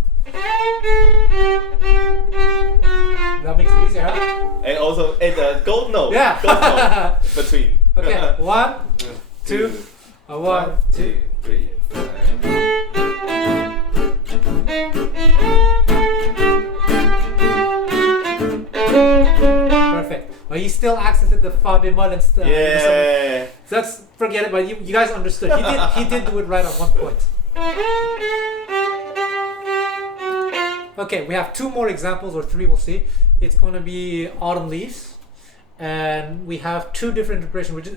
makes it easier, huh? And also add the gold note. Yeah. Gold note between. Okay. 1, 2, 1, 2, 3, 4. Perfect. But he still accented the fa bemol and stuff. Yeah. So let's forget it. But you guys understood. He did do it right at one point. Okay, we have 2 more examples, or 3, we'll see. It's going to be Autumn Leaves, and we have 2 different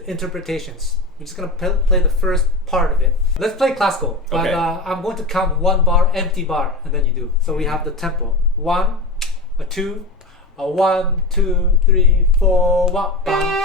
interpretations. We're just going to play the first part of it. Let's play classical, but I'm going to count 1 bar, empty bar, and then you do. So we have the tempo. 1, a 2, a 1, 2, 3, 4, 1, bam.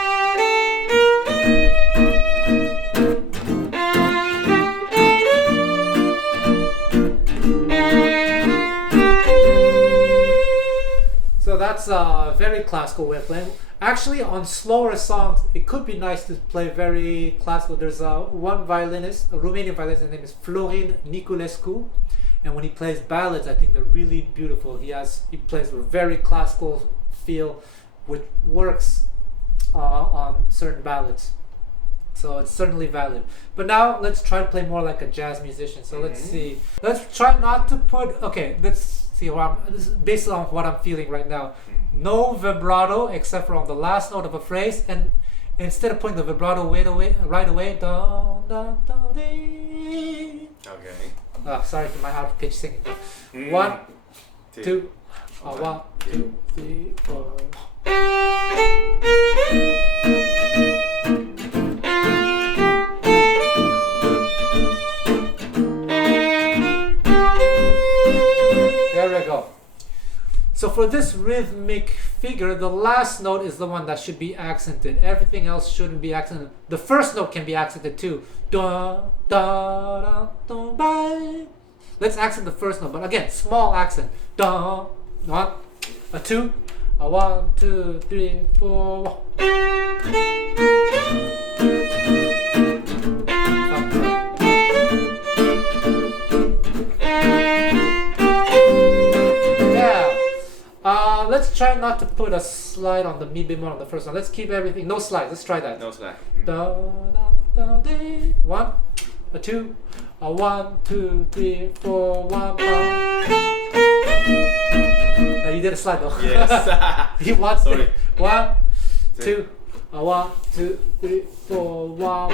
So that's a very classical way of playing. Actually, on slower songs, it could be nice to play very classical. There's one violinist, a Romanian violinist, his name is Florin Niculescu, and when he plays ballads, I think they're really beautiful. He plays with a very classical feel, which works on certain ballads. So it's certainly valid. But now let's try to play more like a jazz musician. So let's see. Let's try not to put. Okay, let's see. This is based on what I'm feeling right now. No vibrato except for on the last note of a phrase, and instead of putting the vibrato right away, da, da, da, dee. Okay. Sorry for my out of pitch singing. 1, 2, 1, 2, 3, 4. There we go. So for this rhythmic figure, the last note is the one that should be accented. Everything else shouldn't be accented. The first note can be accented too. Da, da, da, da, ba. Let's accent the first note, but again, small accent. Da, 1, a 2, a 1, 2, 3, 4. Let's try not to put a slide on the mi bemol on the first one. Let's keep everything. No slide. Let's try that. No slide. Da, da, da, dee. 1, a 2, a 1, 2, 3, 4, 1. You did a slide though. Yes. He wants Sorry. it. 1, 2, a 1, 2, 3, 4, 1.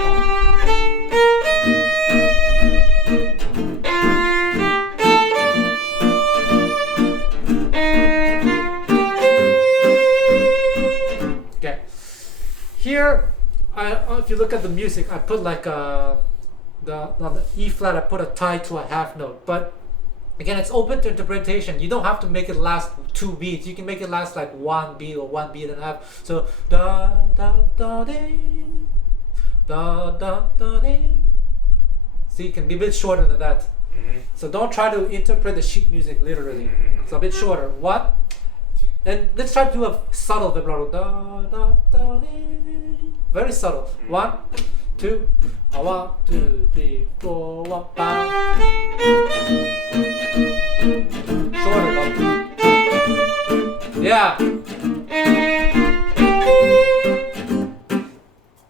Here, if you look at the music, I put like on the E flat, I put a tie to a half note. But again, it's open to interpretation. You don't have to make it last 2 beats. You can make it last like 1 beat or 1 beat and a half. So da da da dee, da da da dee. So you can be a bit shorter than that. Mm-hmm. So don't try to interpret the sheet music literally. Mm-hmm. So a bit shorter. 1. And let's try to do a subtle vibrato. Da da da dee. Very subtle. 1, 2, 1, 2, 3, 4, 1, bam. Shorter though. Yeah.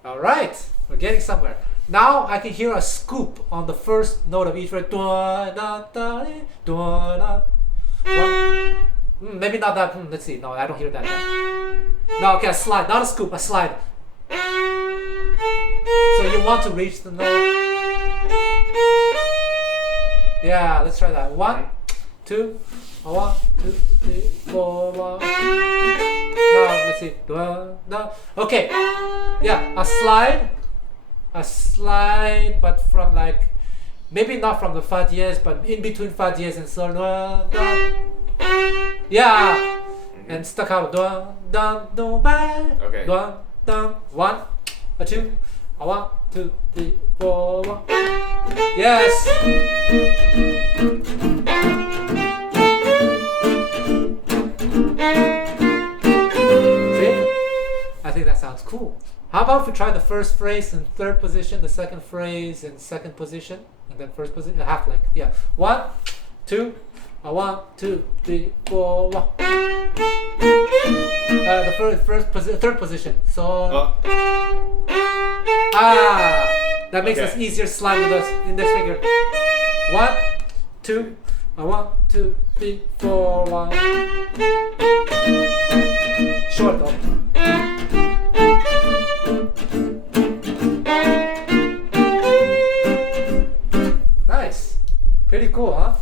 All right, we're getting somewhere. Now I can hear a scoop on the first note of each fret. Maybe not that. Let's see. No, I don't hear that. No, okay, a slide. Not a scoop, a slide. So you want to reach the note. Yeah, let's try that. 1, 2, 1, 2, 3, 4, 1. Now let's see. Okay. Yeah, a slide, but from like maybe not from the fa dièse, but in between fa dièse and sol. Yeah, and staccato. Okay. 1, a 2, a 1, 2, 3, 4, 1. Yes. See? I think that sounds cool. How about if we try the first phrase in third position, the second phrase in second position, and then first position, half like, yeah. 1, 2, a 1, 2, 3, 4, 1. The third position. So. That makes us easier slide with us index finger. 1, 2, 1, 2, 3, 4, 1. Short though. Nice. Pretty cool, huh?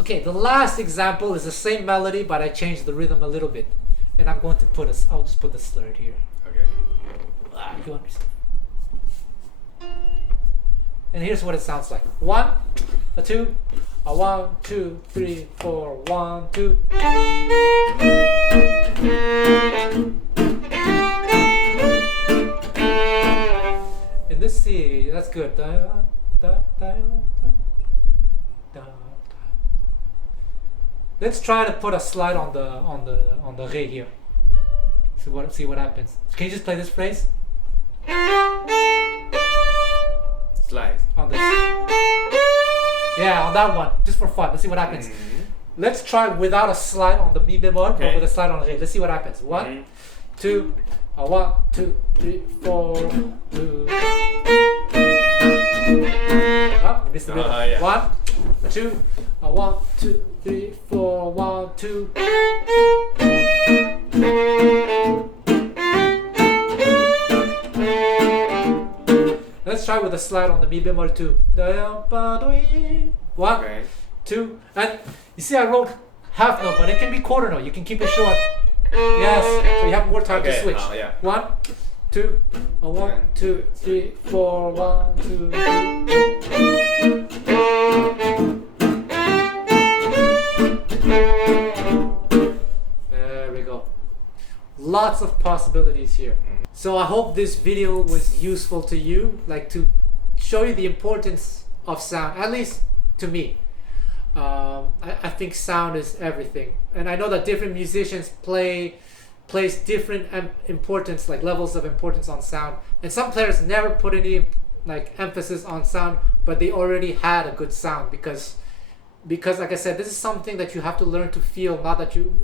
Okay, the last example is the same melody, but I changed the rhythm a little bit. And I'm going to I'll just put the slurred here. Okay. You understand? And here's what it sounds like. 1, a 2, a 1, 2, 3, 4, 1, 2. In this C, that's good. Let's try to put a slide on the Re here. See what happens. Can you just play this phrase? Slide. On this. Yeah, on that one. Just for fun. Let's see what happens. Let's try without a slide on the mi bemol, but with a slide on the Re. Let's see what happens. 1, 2, 1, 2, 3, 4, 2. Oh, you missed the rhythm. Yeah. 1, 2, 1, 2, 3, 4, 1, 2. let's try with a slide on the mi bemol 2. 1, Okay. 2, and you see I wrote half note, but it can be quarter note. You can keep it short. Yes, so you have more time to switch. 1, 2, 1, 2, 3, 4, 1, 2, 3. There we go. Lots of possibilities here. So I hope this video was useful to you, like to show you the importance of sound, at least to me. I think sound is everything, and I know that different musicians place different importance, like levels of importance on sound, and some players never put any like emphasis on sound, but they already had a good sound because like I said, this is something that you have to learn to feel, not that you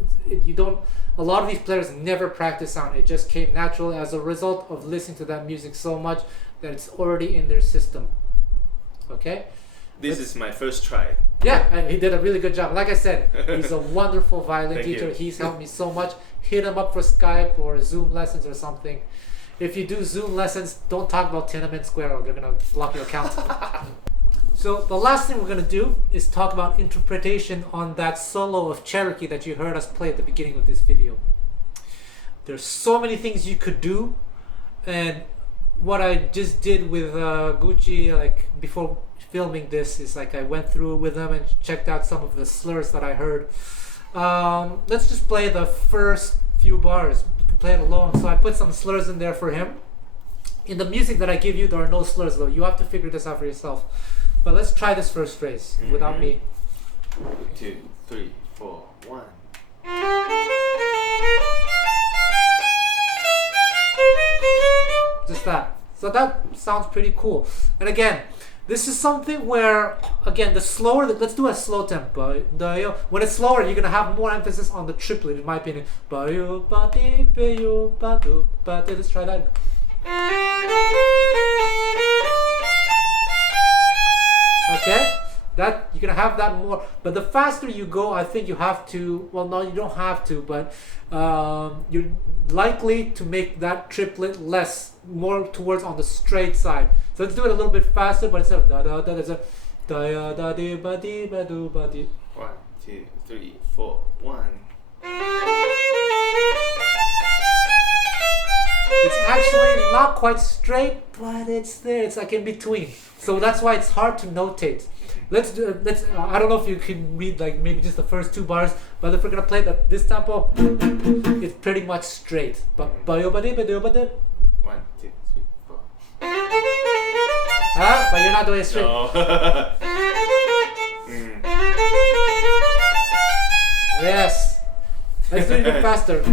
don't. A lot of these players never practice sound. It just came natural as a result of listening to that music so much that it's already in their system. Okay? This is my first try. Yeah, and he did a really good job. Like I said, he's a wonderful violin Thank teacher. you. He's helped me so much. Hit him up for Skype or Zoom lessons or something. If you do Zoom lessons, don't talk about Tiananmen Square or they're going to block your account. So the last thing we're going to do is talk about interpretation on that solo of Cherokee that you heard us play at the beginning of this video. There's so many things you could do, and what I just did with Gucci, like before filming this, is like I went through with them and checked out some of the slurs that I heard. Let's just play the first few bars. You can play it alone. So I put some slurs in there for him. In the music that I give you, there are no slurs though. You have to figure this out for yourself. But let's try this first phrase without me. 2, 3, 4, 1. Just that. So that sounds pretty cool. And again, this is something where, again, the slower, let's do a slow tempo. When it's slower, you're going to have more emphasis on the triplet, in my opinion. Let's try that. Okay? That you're gonna have that more, but the faster you go, I think you have to. Well, no, you don't have to, but you're likely to make that triplet more towards on the straight side. So let's do it a little bit faster, but instead of da da da, there's a da da di ba di ba do ba di. 1, 2, 3, 4, 1. It's actually not quite straight, but it's there. It's like in between. So that's why it's hard to notate. Let's I don't know if you can read like maybe just the first 2 bars, but if we're gonna play this tempo, it's pretty much straight. But 1, 2, 3, 4. But you're not doing it straight. No. Yes. Let's do it even faster.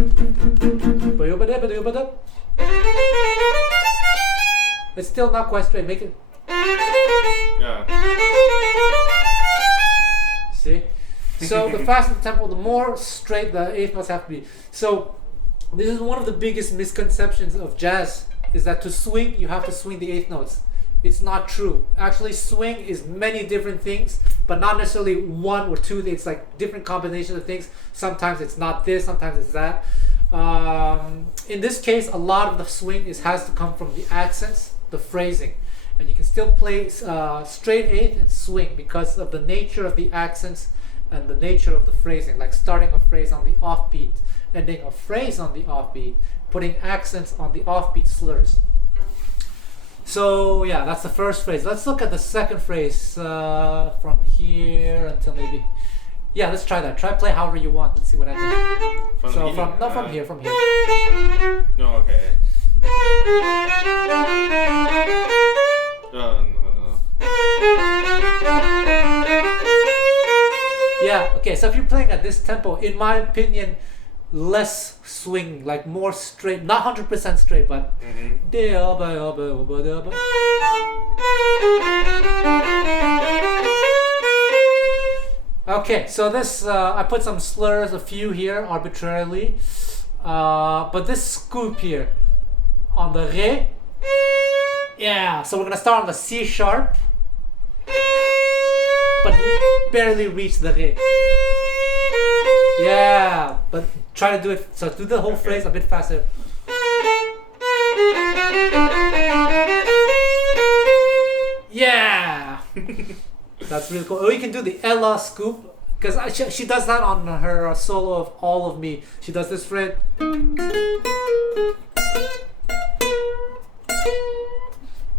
It's still not quite straight. Make it. Yeah. See? So the faster the tempo, the more straight the 8th notes have to be. So this is one of the biggest misconceptions of jazz, is that to swing, you have to swing the 8th notes. It's not true. Actually, swing is many different things, but not necessarily 1 or 2. It's like different combinations of things. Sometimes it's not this, sometimes it's that. In this case, a lot of the swing has to come from the accents, the phrasing. And you can still play straight 8th and swing because of the nature of the accents and the nature of the phrasing, like starting a phrase on the offbeat, ending a phrase on the offbeat, putting accents on the offbeat slurs. So yeah, that's the first phrase. Let's look at the second phrase from here until maybe. Yeah, let's try that. Try play however you want. Let's see what happens. From here. No, okay. No. Yeah, okay, so if you're playing at this tempo, in my opinion, less swing, like more straight, not 100% straight, but okay, so this, I put some slurs, a few here, arbitrarily, but this scoop here, on the Re, yeah, so we're gonna start on the C sharp, but barely reach the Re. Yeah, but try to do it, so do the whole phrase a bit faster. Yeah. That's really cool. Or you can do the Ella scoop, because she does that on her solo of All of Me. She does this fret.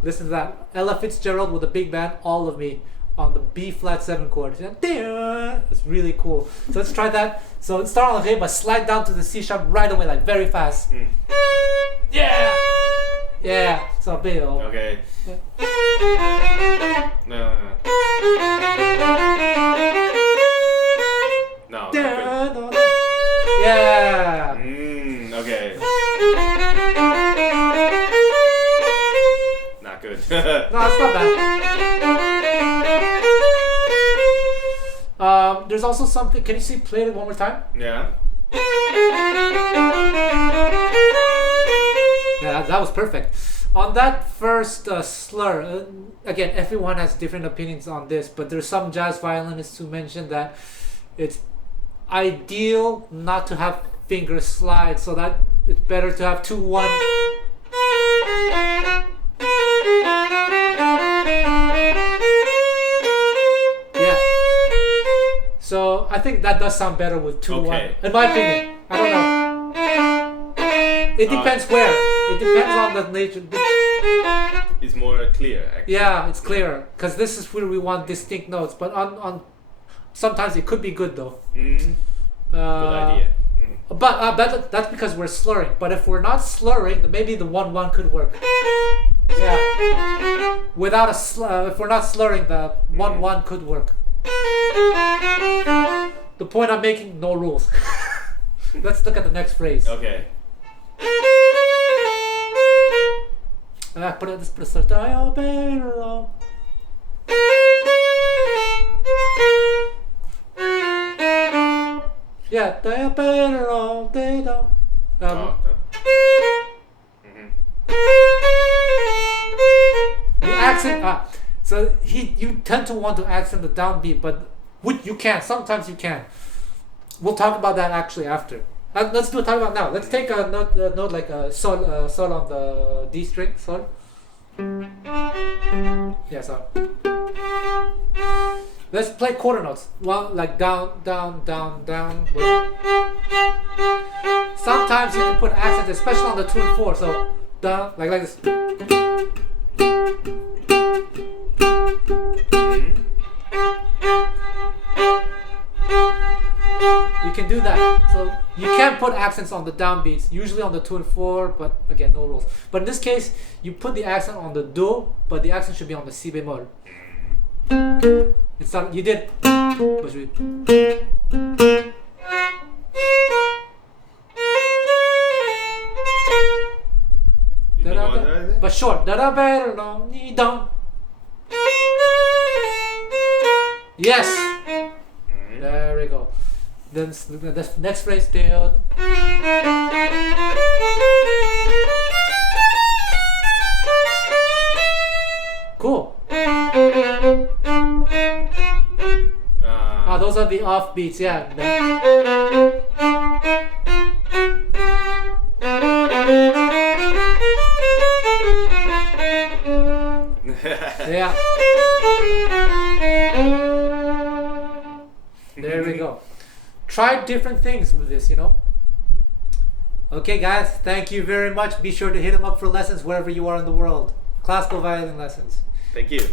Listen to that. Ella Fitzgerald with a big band, All of Me, on the B flat 7 chord. It's really cool. So let's try that. So start on the Ré, but slide down to the C sharp right away, like very fast. Yeah. Yeah. So big. Okay. No. No. Yeah. Okay. Not good. No, it's not bad. There's also something. Can you see? Play it one more time. Yeah. Yeah, that was perfect. On that first slur, again, everyone has different opinions on this, but there's some jazz violinists who mention that it's ideal not to have finger slides, so that it's better to have 2-1. Yeah. So I think that does sound better with 2-1. Okay. In my opinion. I don't know. It depends where. It depends on the nature. It's more clear, actually. Yeah, it's clearer because this is where we want distinct notes. But on sometimes it could be good though. Good idea. But that's because we're slurring. But if we're not slurring, then maybe the 1-1 could work. Yeah. Without if we're not slurring, the 1-1 could work. The point I'm making, no rules. Let's look at the next phrase. Okay. Let's put a start. Yeah. The accent. So you tend to want to accent the downbeat, but you can. Sometimes you can. We'll talk about that actually after. Let's do a talk about now. Let's take a note like a sol on the D string. Sol. Yeah, sol. Let's play quarter notes. One like down, down, down, down. Sometimes you can put accents, especially on the 2 and 4. So down, like this. You can do that. So you can put accents on the downbeats, usually on the 2 and 4, but again, no rules. But in this case, you put the accent on the Do, but the accent should be on the Si bemol. It's not, you did. But short. Yes. There we go. Then the next phrase still. Cool. Those are the off beats, yeah. Yeah. There we go. Try different things with this, you know. Okay, guys, thank you very much. Be sure to hit him up for lessons wherever you are in the world. Classical violin lessons. Thank you.